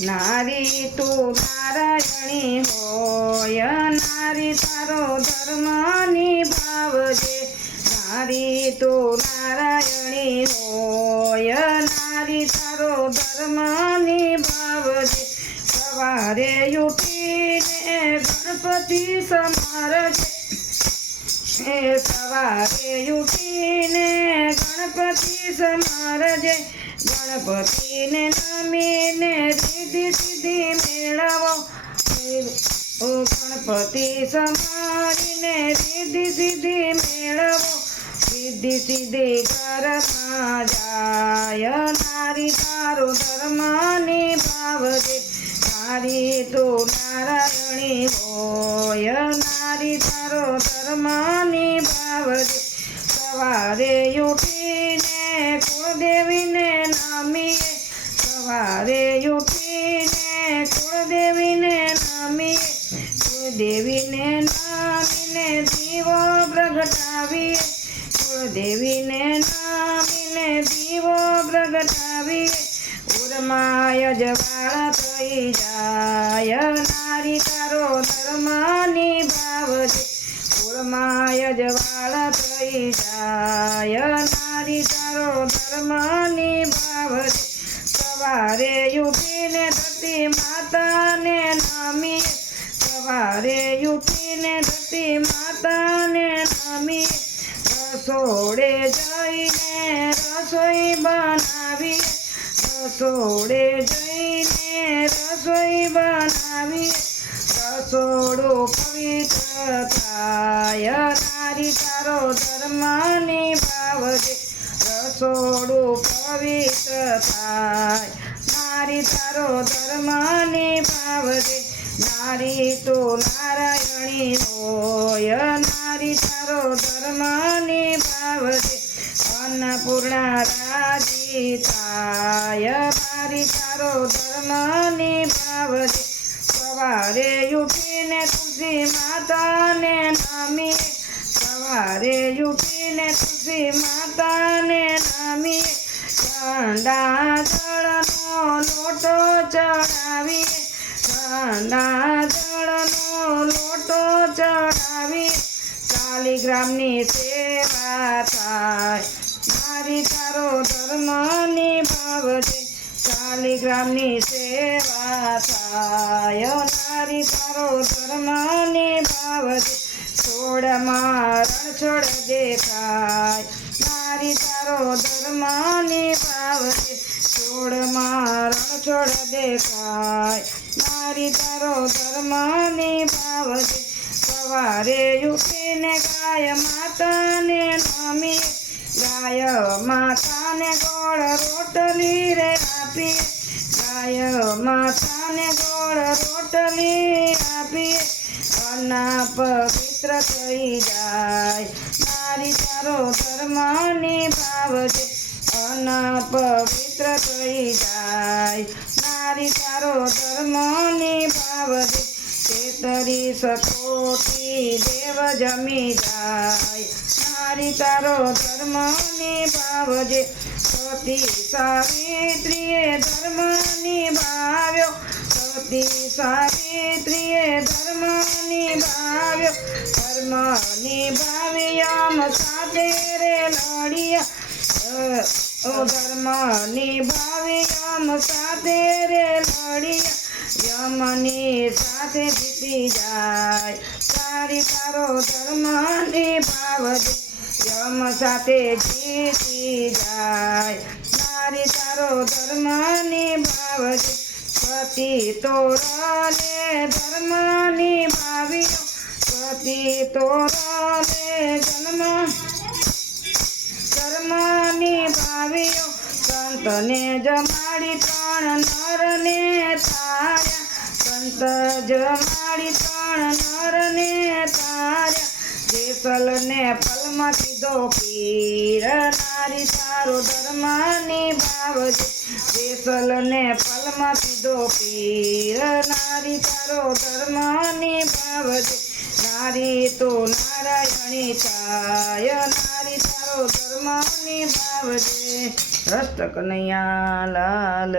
નારી તું નારાયણી હોય, નારી તારો ધર્મ નિભાવજે નારી તું નારાયણી હોય, નારી તારો ધર્મ નિભાવજે સવારે ઉઠીને ગણપતિ સમારજે એ સવારે ઉઠીને ગણપતિ સમારજે, ગણપતિને નમીને રીધિ સિદ્ધિ મેળવો. ઓ ગણપતિ સમારીને રીધિ સિદ્ધિ મેળવો. સિદ્ધિ સિદ્ધિ ઘરમાં જાય. નારી તું નારાયણી હોય, નારી તારો ધર્મ નિભાવજે સવારે ઉઠીને કુળદેવીને નામીએ, સવારે ઉઠીને કુળદેવીને નામીએ. કુળદેવીને નામીને દીવો પ્રગટાવીએ, કુળદેવીને નામીને દીવો પ્રગટાવીએ. ઉરમાય જવાળ થઈ જાય. નારી તારો ધર્માની ભાવજે ઉરમાય જવાળ થઈ જાય. નારી તારો ધર્માની ભાવજે સવારે યુપીને ધરતી માતાને નામી સવારે યુપીને ધરતી રસોડે જઈને રસોઈ બનાવી રસોડું પવિત્ર થાય નારી તારો ધર્મ નિભાવજે રસોડું પવિત્ર થાય નારી તારો ધર્મ નિભાવજે નારી તો નારાયણી હોય, નારી તારો ધર્મ નિભાવજે અન્નપૂર્ણા રાજી થાય મારી તારો ધર્મ નિભાવજે. સવારે ઉઠીને તુલસી માતાને નામી સવારે ઉઠીને તુલસી માતાને નામી ઠંડા જળનો લોટો ચડાવી ઠંડા જળનો લોટો ચડાવી શાલિગ્રામની સેવા થાય. મારી તારો ધર્મ નિભાવજે શાલિગ્રામની સેવા થાય. નારી તારો ધર્મ નિભાવજે છોડમાં છોડ દેખાય. નારી તારો ધર્મ નિભાવજે છોડમાં છોડ દેખાય. નારી તારો ધર્મ નિભાવજે સવારે ઉઠીને માતાને ગોળ રોટલી રે આપીએ. ગાય માતાને ગોળ રોટલી આપીએ. અના પવિત્ર થઈ જાય. નારી તારો ધર્મ નિભાવજે અના પવિત્ર થઈ જાય. નારી તારો ધર્મ નિભાવજે તેતરી સકોટી દેવ જમી જાય. નારી તારો ધર્મ નિભાવજે સતી સાવિત્રીએ ધર્મ નિભાવ્યો સતી સાવિત્રીએ ધર્મ નિભાવ્યો ધર્મ નિભાવ્યામ સાથે રે લડિયા ધર્મ નિભાવ્યામ સાથે રે લડિયા યમની સાથે જીતી જાય. તારી તારો ધર્મ નિભાવજે યમ સાથે જીતી જાય. તારી તારો ધર્મ નિભાવજે પતિ તોરને ધર્મ નિભાવ્યો પતિ તોરને જન્મ ધર્મ નિભાવ્યો સંતને જમાડી ત્રણ નરને સંત જમાડી ત્રણ નરને તાર્યા. જેસલને પલમાં કીધો પીર નારી તારો ધર્મ નિભાવજે જેસલને પલમાં કીધો પીર નારી તારો ધર્મ નિભાવજે નારી તો નારાયણી થાય નારી તારો ધર્મ નિભાવજે રસ્ત કનૈયા લાલ